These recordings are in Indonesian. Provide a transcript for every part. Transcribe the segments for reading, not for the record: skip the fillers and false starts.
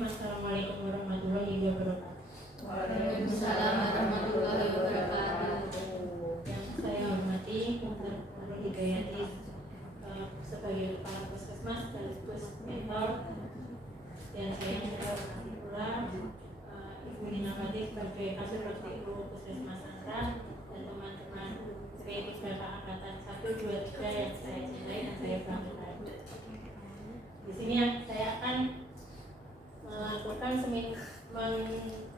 Bismillahirrahmanirrahim. Assalamualaikum warahmatullahi wabarakatuh. Waalaikumsalam warahmatullahi wabarakatuh. Yang saya hormati Dr. Nurul Hidayati sebagai kepala puskesmas sekaligus mentor, dan saya juga hormati pula Ibu Nina Fatih sebagai kasubag puskesmas Sangkrah dan teman-teman P3K angkatan 1, 2, 3 yang saya cintai dan saya banggakan. Di sini saya akan melakukan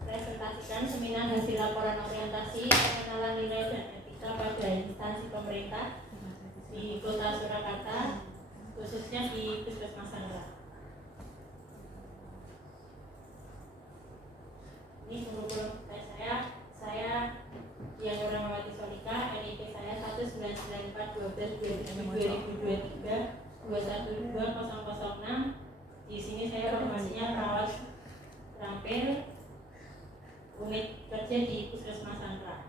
presentasikan seminar hasil laporan orientasi pengenalan nilai dan etika pada instansi pemerintah di Kota Surakarta, khususnya di Puskesmas Sangkrah. Ini kurikulum saya yang Rahmawati Solika, NIP saya 19942-2023-212-006. Di sini saya formasinya perawat terampil unit kerja di Puskesmas Sangkrah.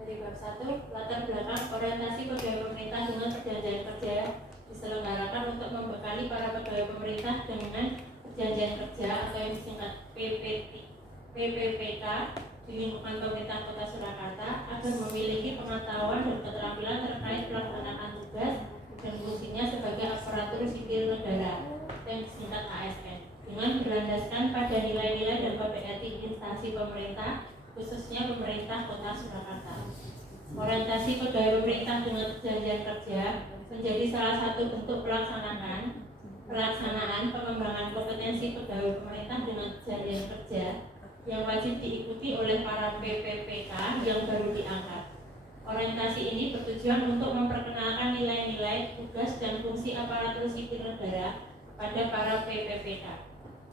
Dari bab 1, latar belakang orientasi pegawai pemerintah dengan perjanjian kerja diselenggarakan untuk membekali para pegawai pemerintah dengan perjanjian kerja atau yang disingkat PPPK di lingkungan pemerintah Kota Surakarta agar memiliki pengetahuan dan keterampilan terkait pelaksanaan tugas dan fungsinya sebagai aparatur sipil negara yang disingkat ASN, dengan berlandaskan pada nilai-nilai dan kode etik instansi pemerintah, khususnya pemerintah Kota Surakarta. Orientasi pegawai pemerintah dengan perjanjian kerja menjadi salah satu bentuk pelaksanaan pengembangan kompetensi pegawai pemerintah dengan perjanjian kerja yang wajib diikuti oleh para PPPK yang baru diangkat. Orientasi ini bertujuan untuk memperkenalkan nilai-nilai, tugas, dan fungsi aparatur sipil negara pada para PPPK.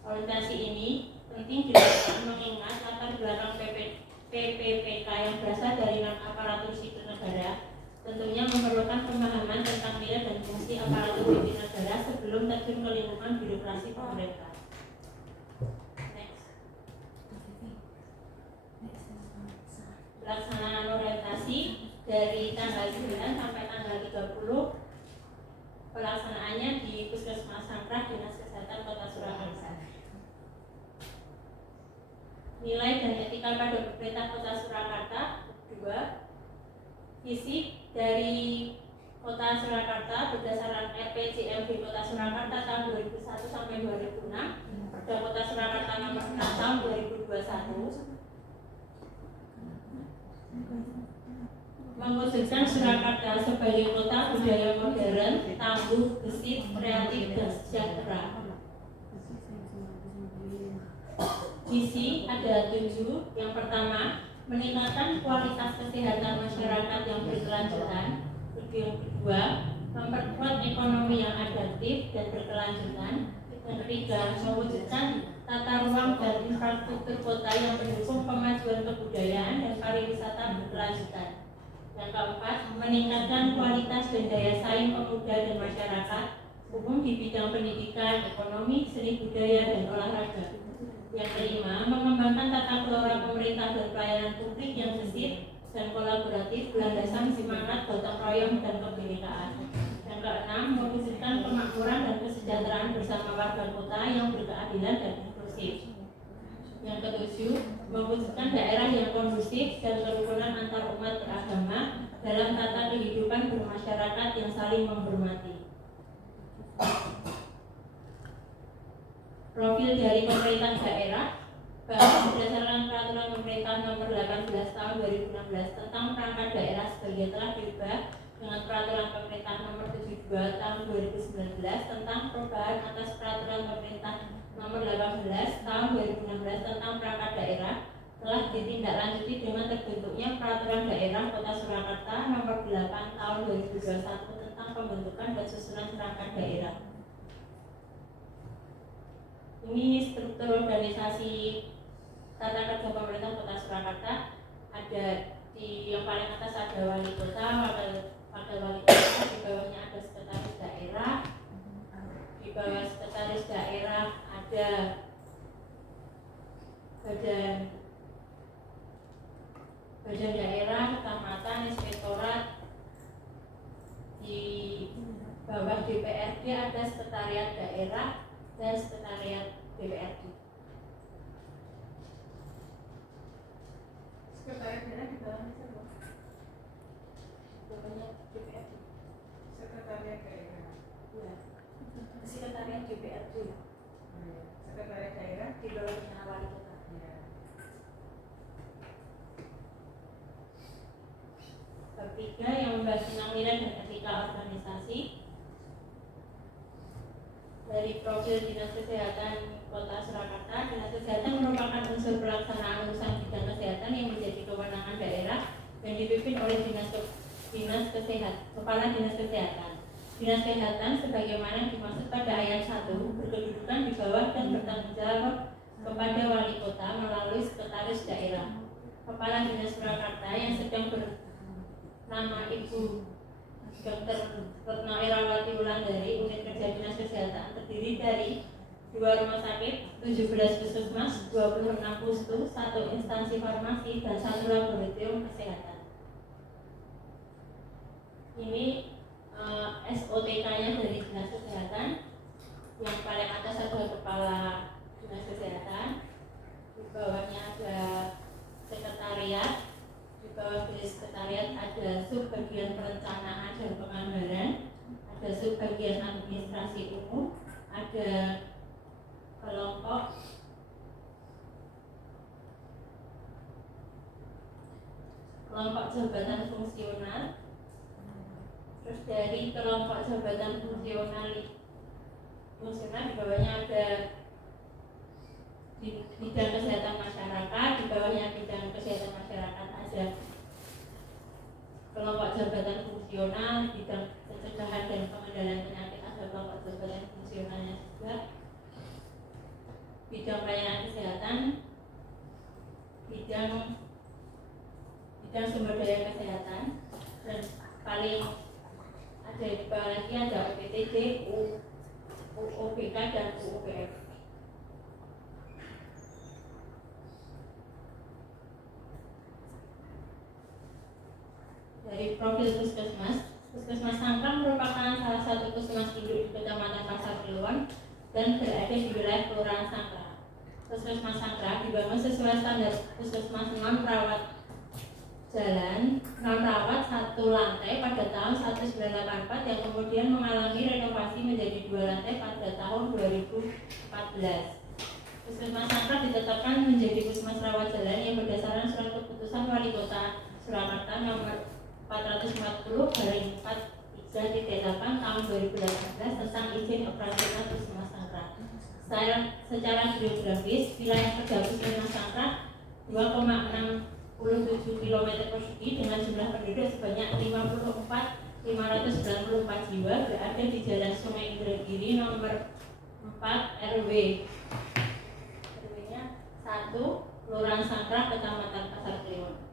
Orientasi ini penting dilakukan mengingat latar belakang PPPK yang berasal dari aparatur sipil negara tentunya memerlukan pemahaman tentang nilai dan fungsi aparatur sipil negara sebelum terjun ke lingkungan birokrasi pemerintah. Pelaksanaan orientasi dari tanggal 9 sampai tanggal 30. Pelaksanaannya di Puskesmas Sangkrah, Dinas Kesehatan Kota Surakarta. Nilai dan etika pada pemerintah Kota Surakarta. 2. Visi dari Kota Surakarta berdasarkan RPJMD Kota Surakarta tahun 2001 sampai 2006, Perda Kota Surakarta nomor 6 tahun 2021. Mewujudkan Surakarta sebagai kota budaya modern, tangguh, gesit, kreatif, dan sejahtera. Visi ada 7. Yang pertama, meningkatkan kualitas kesehatan masyarakat yang berkelanjutan. Yang kedua, memperkuat ekonomi yang adaptif dan berkelanjutan. Yang ketiga, mewujudkan tata ruang dan infrastruktur kota yang mendukung kemajuan kebudayaan dan pariwisata berkelanjutan. Yang keempat, meningkatkan kualitas dan daya saing pemuda dan masyarakat umum di bidang pendidikan, ekonomi, seni budaya, dan olahraga. Yang kelima, mengembangkan tata kelola pemerintah dan pelayanan publik yang gesit dan kolaboratif berlandaskan semangat gotong royong dan kebinekaan. Yang keenam, mewujudkan kemakmuran dan kesejahteraan bersama warga kota yang berkeadilan dan inklusif. Yang ketujuh, mewujudkan daerah yang kondusif dan kerukunan antar umat beragama dalam tata kehidupan bermasyarakat yang saling menghormati. Profil dari pemerintah daerah. Berdasarkan peraturan pemerintah nomor 18 tahun 2016 tentang perangkat daerah sebagai telah diubah dengan peraturan pemerintah nomor 72 tahun 2019 tentang perubahan atas peraturan pemerintah nomor 18 tahun 2016 tentang perangkat daerah, telah ditindaklanjuti dengan terbentuknya peraturan daerah Kota Surakarta nomor 8 tahun 2021 tentang pembentukan dan susunan perangkat daerah. Ini struktur organisasi tata kerja pemerintah Kota Surakarta. Ada di yang paling atas ada wali kota, wakil wali kota, di bawahnya ada sekretaris daerah, di bawah sekretaris daerah ada badan daerah, kecamatan, inspektorat. Di bawah DPRD ada sekretariat daerah dan sekretariat DPRD. Sekretariat daerah di bawahnya siapa? Bawahnya DPRD. Sekretariat daerah. Ya. Sekretariat DPRD. Sekretariat daerah Di bawahnya wali kota. ya. Bab 3 yang membahas tentang nilai dan etika organisasi. Dari profil Dinas Kesehatan Kota Surakarta, Dinas Kesehatan merupakan unsur pelaksanaan urusan bidang kesehatan yang menjadi kewenangan daerah dan dipimpin oleh Kepala Dinas Kesehatan. Dinas Kesehatan sebagaimana dimaksud pada ayat 1 berkedudukan di bawah dan bertanggung jawab kepada wali kota melalui sekretaris daerah. Kepala Dinas Surakarta yang sedang bernama Ibu Dr. Retno Erawati Wulandari, unit kerja Dinas Kesehatan terdiri dari 2 rumah sakit, 17 puskesmas, 26 pustu, 1 instansi farmasi, dan 1 laboratorium kesehatan. Ini SOTK-nya dari Dinas Kesehatan. Yang paling atas ada Kepala Dinas Kesehatan, di bawahnya ada sekretariat. Di bawah sekretariat ada subbagian perencanaan dan penganggaran, ada subbagian administrasi umum, ada kelompok jabatan fungsional. Terus dari kelompok jabatan fungsional di bawahnya ada di bidang kesehatan masyarakat, di bawahnya bidang kesehatan masyarakat ada kelompok jabatan fungsional, bidang pencegahan dan pengendalian penyakit ada kelompok jabatan fungsionalnya juga, bidang pelayanan kesehatan, bidang sumber daya kesehatan, dan paling ada di bawah lagi ada OPTD, UOBK dan UUPF. Dari profil Puskesmas Sangkrang merupakan salah satu puskesmas induk di Kecamatan Pasar Keluan dan berada di wilayah Kelurahan Sangkrang. Puskesmas Sangkrang dibangun sesuai standar puskesmas non rawat satu lantai pada tahun 1984 yang kemudian mengalami renovasi menjadi 2 lantai pada tahun 2014. Puskesmas Sangkrang ditetapkan menjadi puskesmas rawat jalan yang berdasarkan surat keputusan Wali Kota Surakarta nomor 440/43 tahun 2018 tentang izin operasional Puskesmas Sangkrang. Secara geografis, wilayah kerja Puskesmas Sangkrang 2,67 km persegi dengan jumlah penduduk sebanyak 54.594 jiwa berada di Jalan Sungai Indragiri nomor 4 RW-nya 1 Kelurahan Sangkrang Kecamatan Pasar Kliwon.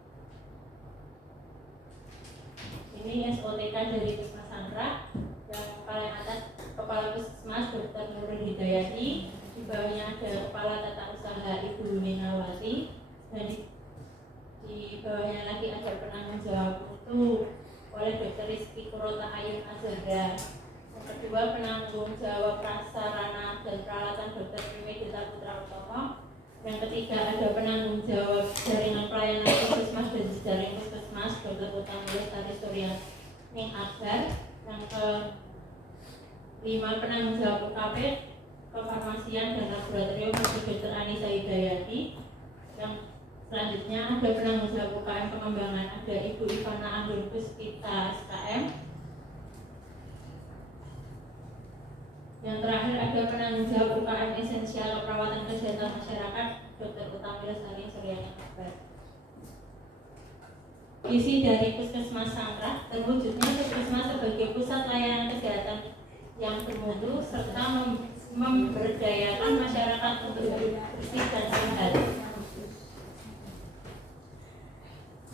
Ini SOTK dari Puskesmas Sangkrang. Yang paling atas Kepala Puskesmas Dr. Nurul Hidayati, di bawahnya ada Kepala Tata Usaha Ibu Minawati, dan di bawahnya lagi ada penanggung jawab mutu oleh Dr. Rizky Kurota Ayun Azhara. Yang kedua penanggung jawab prasarana dan peralatan Dr. Prime Dita Putra Utomo. Yang ketiga ada penanggung jawab jaringan pelayanan puskesmas dan jejaring puskesmas Dr. Utami Lestari Suryaning Akbar. Yang kelima penanggung jawab UKP kefarmasian dan laboratorium Dr. Anissa Hidayati. Yang selanjutnya ada penanggung jawab UKM pengembangan ada Ibu Ivana Anggun Puspita SKM. Yang terakhir ada penanggung jawab UKM esensial perawatan kesehatan masyarakat Dr. Utami Lestari Suryaning Akbar. Visi dari Puskesmas Sangkrang terwujudnya Puskesmas sebagai pusat layanan kesehatan yang bermutu serta memberdayakan masyarakat untuk hidup bersih dan sehat.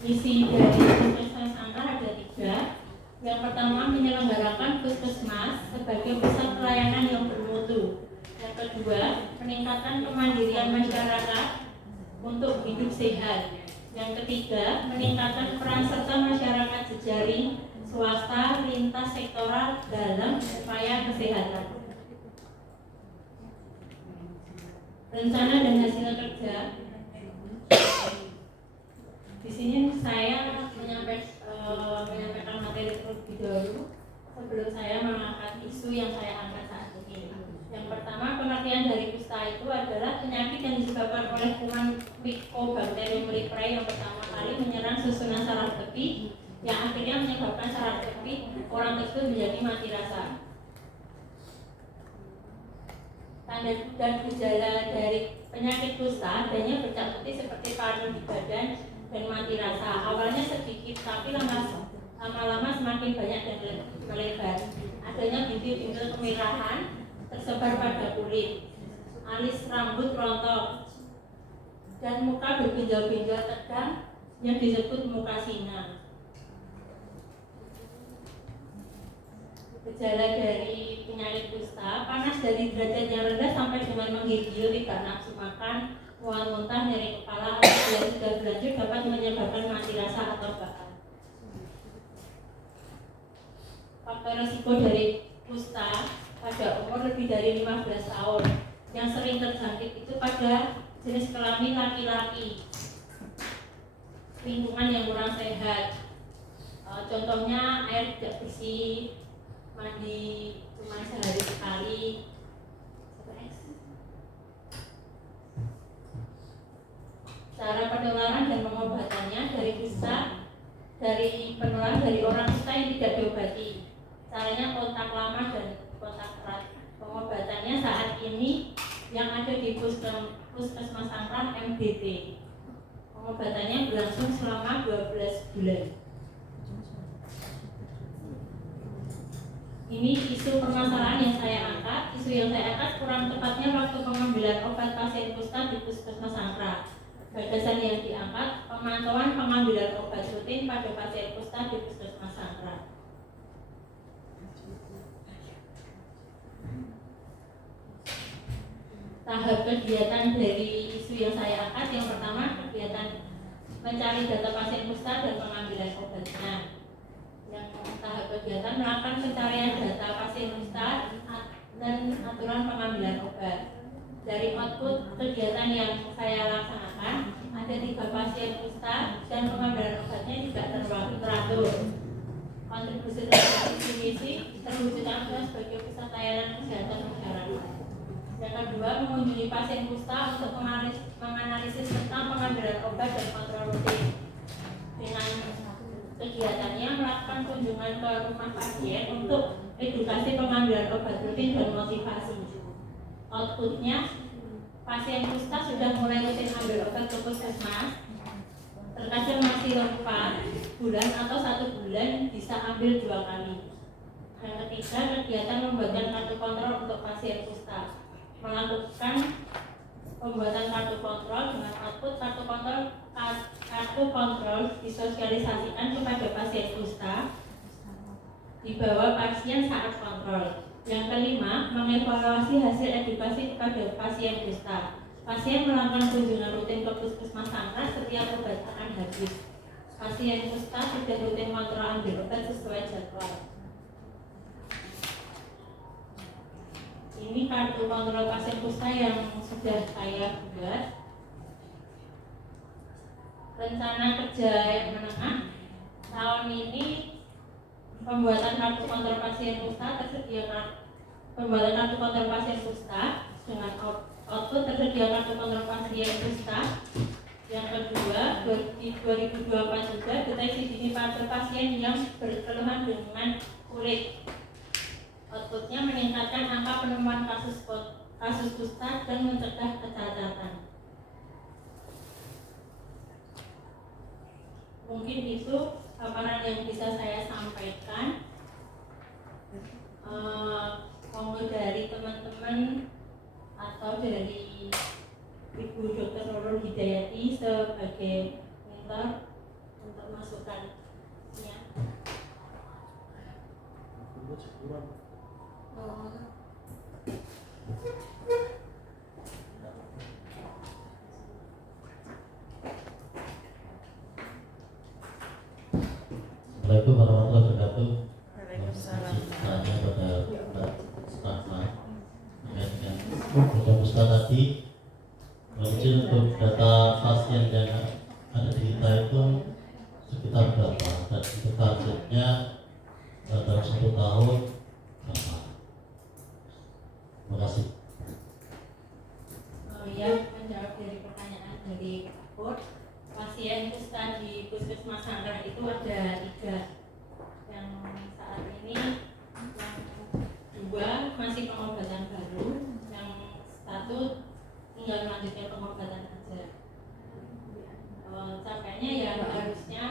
Misi dari Puskesmas Sangkrang ada 3. Yang pertama menyelenggarakan Puskesmas sebagai pusat pelayanan yang bermutu. Yang kedua meningkatkan kemandirian masyarakat untuk hidup sehat. Yang ketiga meningkatkan peran serta masyarakat jejaring swasta, lintas sektoral dalam upaya kesehatan. Rencana dan hasil kerja. Di sini saya menyampaikan materi terlebih dahulu sebelum saya mengangkat isu yang saya angkat saat ini. Yang pertama, pengertian dari kusta itu adalah penyakit yang disebabkan oleh kuman Mycobacterium leprae yang pertama kali menyerang susunan saraf kepih yang akhirnya menyebabkan saraf kepih orang tersebut menjadi mati rasa. Tanda dan gejala dari penyakit kusta adanya bercak putih seperti panu di badan dan mati rasa. Awalnya sedikit tapi lama-lama semakin banyak dan melebar. Adanya bintil-bintil kemerahan tersebar pada kulit, alis rambut rontok, dan muka berbenjol-benjol tegang yang disebut muka singa. Gejala dari penyakit kusta, panas dari derajat yang rendah sampai dengan menggigil, tidak nafsu makan, mual muntah, nyeri kepala, atau sudah berlanjut dapat menyebabkan mati rasa atau bahkan. Faktor risiko dari kusta pada umur lebih dari 15 tahun yang sering terjangkit itu pada jenis kelamin laki-laki, lingkungan yang kurang sehat, contohnya air tidak bersih, mandi cuma sehari sekali. Cara penularan dan pengobatannya dari kusta, dari penularan dari orang kusta yang tidak diobati. Caranya kontak lama dan kontak erat. Pengobatannya saat ini yang ada di Puskesmas Sangkrah MDT. Pengobatannya berlangsung selama 12 bulan. Ini isu permasalahan yang saya angkat. Isu yang saya angkat kurang tepatnya waktu pengambilan obat pasien kusta di Puskesmas Sangkrah. Gagasan yang diangkat, pemantauan pengambilan obat rutin pada pasien kusta di Puskesmas Sangkrah. Tahap kegiatan dari isu yang saya angkat, yang pertama kegiatan mencari data pasien kusta dan pengambilan obatnya. Yang tahap kegiatan melakukan pencarian data pasien kusta dan aturan pengambilan obat. Dari output kegiatan yang saya laksanakan, ada 3 pasien kusta dan pengambilan obatnya tidak teratur. Kontribusi terhadap visi misi terwujudkan sebagai pusat layanan kesehatan masyarakat. Yang kedua, mengunjungi pasien kusta untuk menganalisis tentang pengambilan obat dan kontrol rutin. Dengan kegiatannya melakukan kunjungan ke rumah pasien untuk edukasi pengambilan obat rutin dan motivasi. Outputnya, pasien kusta sudah mulai rutin ambil obat ke puskesmas. Terkadang masih lupa bulan atau 1 bulan bisa ambil 2 kali. Yang ketiga, kegiatan membuatkan kartu kontrol untuk pasien kusta. Melakukan pembuatan kartu kontrol dengan output kartu kontrol disosialisasikan kepada pasien kusta dibawa pasien saat kontrol. Yang kelima, mengevaluasi hasil edukasi kepada pasien kusta. Pasien melakukan kunjungan rutin ke Puskesmas Sangkrah setiap obat akan habis. Pasien kusta sudah rutin kontrol ambil obat sesuai jadwal. Ini kartu kontrol pasien kusta yang sudah saya buat. Rencana kerja yang menengah tahun ini, pembuatan kartu kontrol pasien kusta pembuatan kartu kontrol pasien kusta dengan output tersedia kartu kontrol pasien kusta. Yang kedua, di 2024 juga deteksi dini pada pasien yang berkeluhan dengan kulit. Outputnya meningkatkan angka penemuan kasus kusta dan mencegah kecacatan. Mungkin itu paparan yang bisa saya sampaikan. Monggo dari teman-teman atau dari Ibu Dr. Nurul Hidayati sebagai mentor untuk masukan. Ya. Assalamualaikum warahmatullahi wabarakatuh. Puska tadi, mungkin untuk data pasien yang ada di kita itu sekitar berapa, dan untuk targetnya dalam 1 tahun berapa? Terima kasih. Ya, menjawab dari pertanyaan dari Pak Pur, pasien kusta di Puskesmas Sangkrah itu ada 3. Yang saat ini yang 2 masih pengobatan baru, yang 1 tinggal melanjutkan pengobatan aja. Sampainya ya harusnya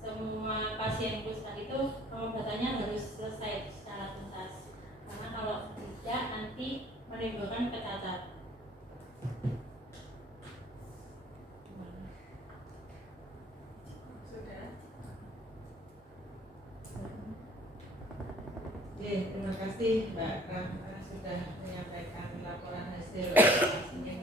semua pasien kusta itu pengobatannya harus selesai secara tuntas, karena kalau tidak nanti menimbulkan kecacatan. Terima kasih Mbak Ram sudah menyampaikan laporan hasil evaluasinya.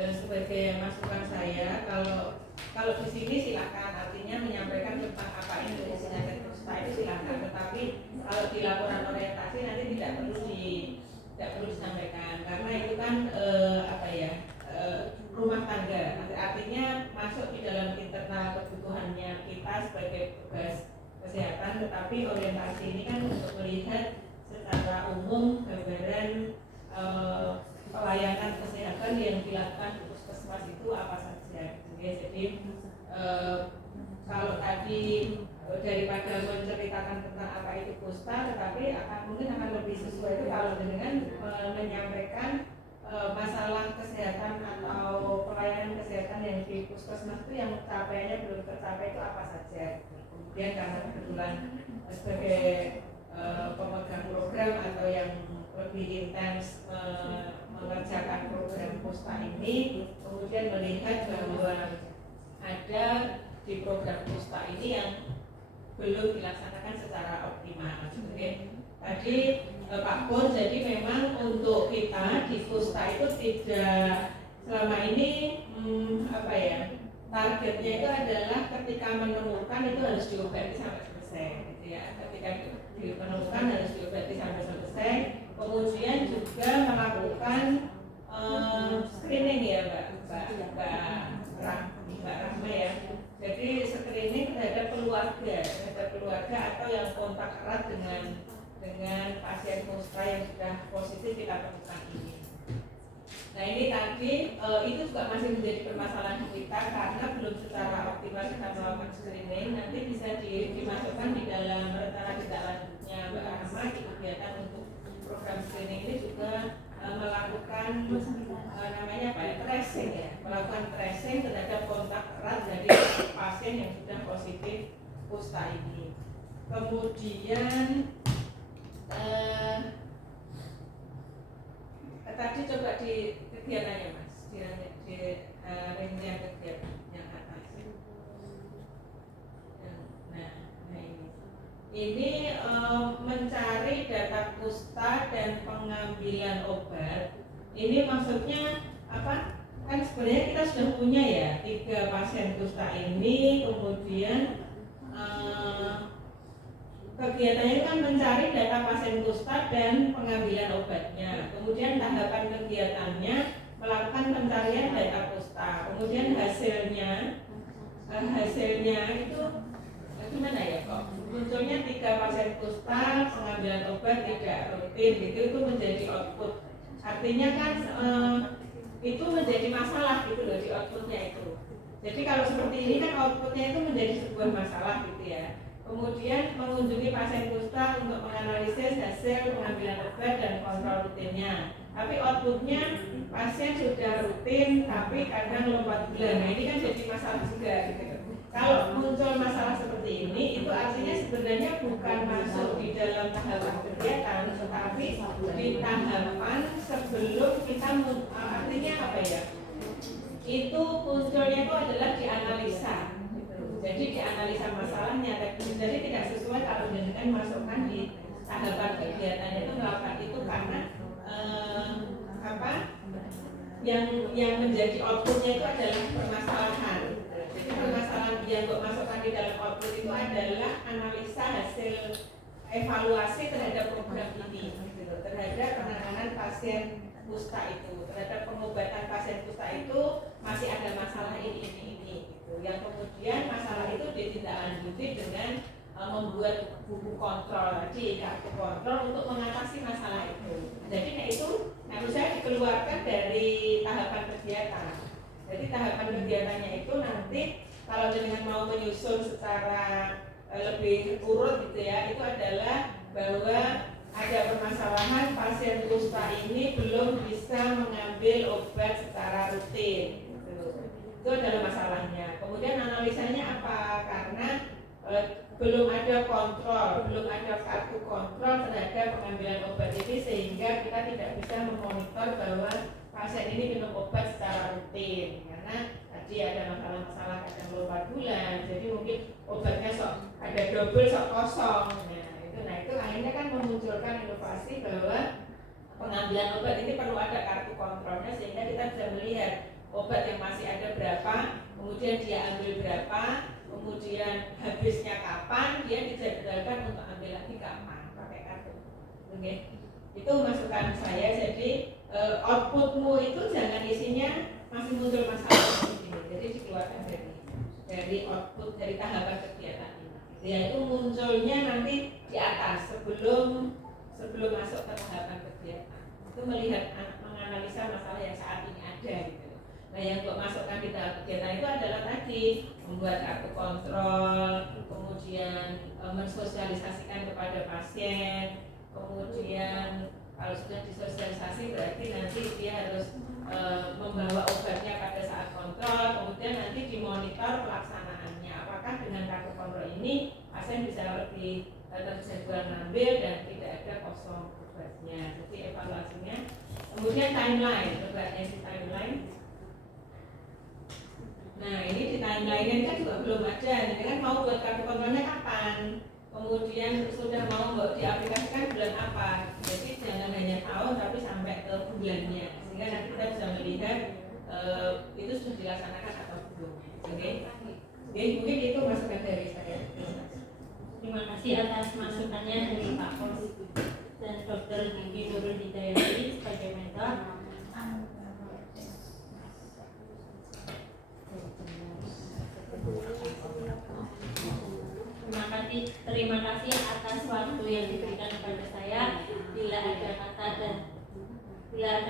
Sebagai masukan saya, kalau di sini silakan, artinya menyampaikan tentang apa itu penyakit kusta itu silakan, tetapi kalau di laporan orientasi nanti tidak perlu disampaikan, karena itu kan rumah tangga, artinya masuk di dalam internal kebutuhannya kita sebagai petugas kesehatan, tetapi orientasi ini kan untuk melihat secara umum gambaran pelayanan kesehatan yang dilakukan di puskesmas itu apa saja. Jadi kalau tadi daripada menceritakan tentang apa itu kusta, tetapi mungkin akan lebih sesuai itu kalau dengan menyampaikan masalah kesehatan atau pelayanan kesehatan yang di puskesmas itu yang capaiannya belum tercapai itu apa saja. Kemudian karena kebetulan sebagai pemegang program atau yang lebih intens mengerjakan program kusta ini, kemudian melihat bahwa ada di program kusta ini yang belum dilaksanakan secara optimal. Tadi Pak Pur, jadi memang untuk kita di kusta itu tidak selama ini targetnya itu adalah ketika menemukan itu harus diobati sampai selesai, gitu ya. Ketika menemukan harus diobati sampai selesai. Kemudian juga melakukan screening ya Mbak Rahma ya. Jadi screening terhadap keluarga atau yang kontak erat dengan pasien kusta yang sudah positif kita temukan ini. Nah ini tadi itu juga masih menjadi permasalahan kita karena belum secara optimal kita melakukan screening. Nanti bisa dimasukkan di dalam rencana tindak lanjutnya Mbak Rahma di kegiatan untuk program screening ini juga melakukan tracing ya, melakukan tracing terhadap kontak erat dari pasien yang sudah positif kusta ini. Kemudian tadi coba di kegiatannya Mas, di rincian kegiatan yang atas. Nah ini mencari data kusta dan pengambilan obat. Ini maksudnya apa? Kan sebenarnya kita sudah punya ya 3 pasien kusta ini, kemudian kegiatannya kan mencari data pasien kusta dan pengambilan obatnya. Kemudian tahapan kegiatannya melakukan pencarian data kusta. Kemudian hasilnya itu gimana ya kok? Munculnya 3 pasien kusta, pengambilan obat tidak rutin, itu menjadi output. Artinya kan itu menjadi masalah gitu loh di outputnya itu. Jadi kalau seperti ini kan outputnya itu menjadi sebuah masalah gitu ya. Kemudian mengunjungi pasien kusta untuk menganalisis hasil pengambilan obat dan kontrol rutinnya. Tapi outputnya pasien sudah rutin tapi kadang lompat bulan. Nah ini kan jadi masalah juga gitu. Kalau muncul masalah seperti ini, itu artinya sebenarnya bukan masuk di dalam tahapan kegiatan, tetapi di tahapan sebelum kita artinya apa ya? Itu munculnya itu adalah dianalisa. Jadi dianalisa masalahnya, jadi tidak sesuai kalau dengan masukkan di tahapan kegiatan itu melakukan itu karena yang menjadi outputnya itu adalah permasalahan. Jadi permasalahan yang masukkan di dalam output itu adalah analisa hasil evaluasi terhadap program ini, gitu, terhadap penanganan pasien kusta itu, terhadap pengobatan pasien kusta itu masih ada masalah ini, gitu. Yang kemudian masalah itu ditindaklanjuti dengan membuat buku kontrol tadi, kartu kontrol untuk mengatasi masalah itu. Jadi itu harusnya dikeluarkan dari tahapan kegiatan. Jadi tahapan kegiatannya itu nanti kalau dengan mau menyusun secara lebih urut gitu ya, itu adalah bahwa ada permasalahan pasien kusta ini belum bisa mengambil obat secara rutin gitu. Itu adalah masalahnya. Kemudian analisanya apa? Karena belum ada kontrol, belum ada kartu kontrol terhadap pengambilan obat ini, sehingga kita tidak bisa memonitor bahwa pasien ini minum obat secara rutin. Karena tadi ada masalah-masalah kadang lupa bulan, jadi mungkin obatnya sok ada double sok kosong. Nah itu akhirnya kan memunculkan inovasi bahwa pengambilan obat ini perlu ada kartu kontrolnya, sehingga kita bisa melihat obat yang masih ada berapa, kemudian dia ambil berapa, kemudian habisnya kapan, dia dijadwalkan untuk ambil lagi kapan, pakai kartu. Oke. Itu masukan saya. Jadi outputmu itu jangan isinya masih muncul masalah di sini. Jadi dikeluarkan dari output dari tahapan kegiatan ini. Yaitu munculnya nanti di atas sebelum masuk ke tahapan kegiatan. Itu melihat menganalisa masalah yang saat ini ada gitu. Nah, yang untuk masukkan di tahap kegiatan itu adalah tadi membuat kartu kontrol, kemudian mensosialisasikan kepada pasien, kemudian kalau sudah disosialisasi berarti nanti dia harus membawa obatnya pada saat kontrol, kemudian nanti dimonitor pelaksanaannya. Apakah dengan kartu kontrol ini pasien bisa lebih terjadwal ngambil dan tidak ada kosong obatnya. Jadi evaluasinya. Kemudian timeline, coba di timeline. Nah ini di timeline kan juga belum ada. Jadi kan mau buat kartu kontrolnya kapan? Kemudian sudah mau diaplikasikan bulan apa? Jadi jangan hanya tahun tapi sampai ke bulannya, sehingga nanti kita bisa melihat itu sudah dilaksanakan atau belum. Oke, mungkin itu masukan dari saya. Terima kasih atas masukannya dari Pak Pos dan Dr. Gigi Nurul Hidayati sebagai mentor. Terima kasih atas waktu yang diberikan kepada saya. Bila ada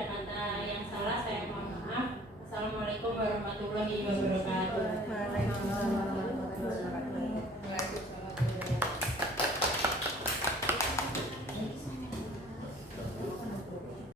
kata yang salah, saya mohon maaf. Assalamualaikum warahmatullahi wabarakatuh.